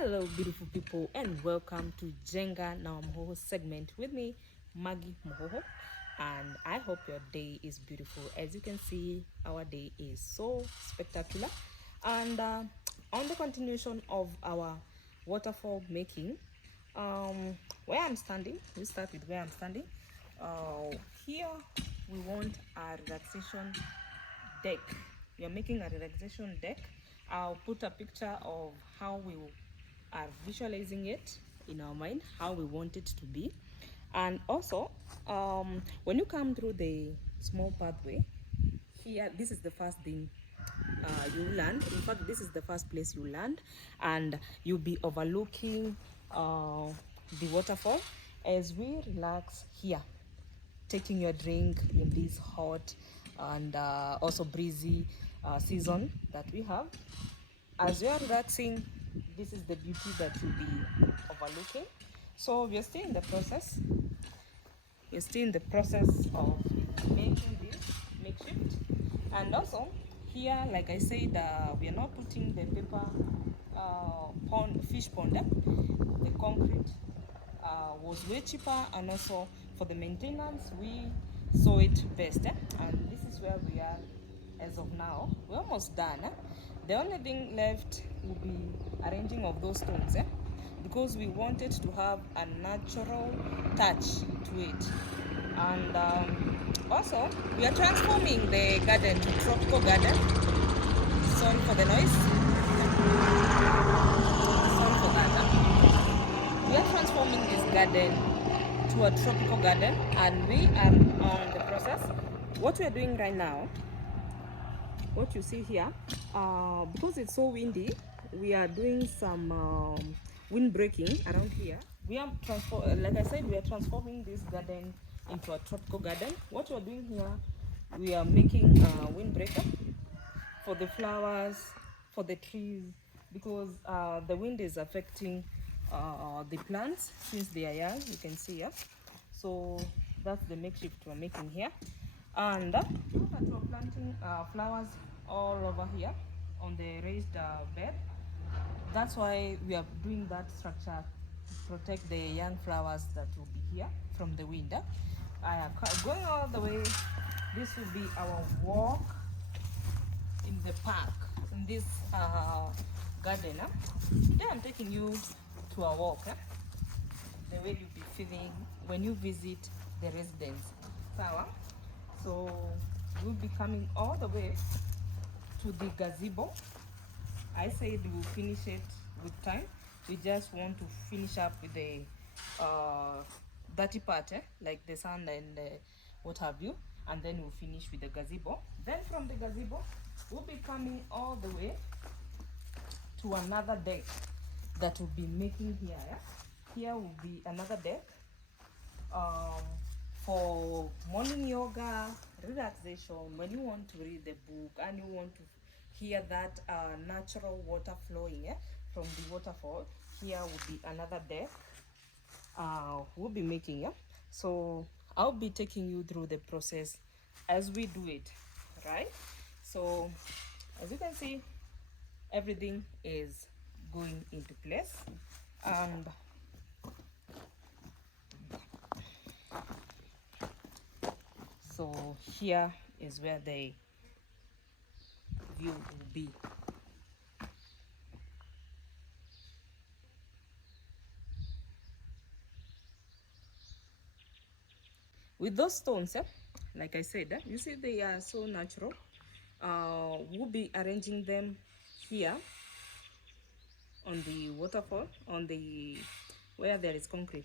Hello beautiful people and welcome to Jenga Now Mohoho segment with me, Maggie Mohoho, and I hope your day is beautiful. As you can see, our day is so spectacular, and on the continuation of our waterfall making, where I'm standing, we start with where I'm standing. Here we want a relaxation deck. We are making a relaxation deck. I'll put a picture of how we are visualizing it in our mind, how we want it to be. And also, when you come through the small pathway, here, this is the first thing you land. In fact, this is the first place you land, and you'll be overlooking the waterfall as we relax here, taking your drink in this hot and also breezy season that we have. As you are relaxing, this is the beauty that you'll be overlooking. So we're still in the process. We're still in the process of making this makeshift. And also here, like I said, we are not putting the paper fish pond. The concrete was way cheaper, and also for the maintenance we saw it best. And this is where we are as of now. We're almost done. The only thing left will be arranging of those stones, because we wanted to have a natural touch to it. And also we are transforming the garden to tropical garden. Sorry for the noise. Sorry for that. We are transforming this garden to a tropical garden, and we are on the process. What we are doing right now, what you see here, because it's so windy, we are doing some wind breaking around here. We are like I said, we are transforming this garden into a tropical garden. What we are doing here, we are making a windbreaker for the flowers, for the trees, because the wind is affecting the plants since they are young. You can see here. So that's the makeshift we're making here. And now that we're planting flowers all over here on the raised bed, that's why we are doing that structure to protect the young flowers that will be here from the wind. Going all the way, this will be our walk in the park, in this garden. Today I'm taking you to a walk, the way you'll be feeling when you visit the residence. So we'll be coming all the way to the gazebo. I said we'll finish it with time. We just want to finish up with the dirty part, like the sand and what have you, and then we'll finish with the gazebo. Then from the gazebo, we'll be coming all the way to another deck that we'll be making here. Here will be another deck for morning yoga, relaxation, when you want to read the book and you want to hear that natural water flowing from the waterfall. Here will be another deck we'll be making. So I'll be taking you through the process as we do it, right? So as you can see, everything is going into place, and so here is where the view will be. With those stones, like I said, you see they are so natural. We'll be arranging them here on the waterfall, on the where there is concrete.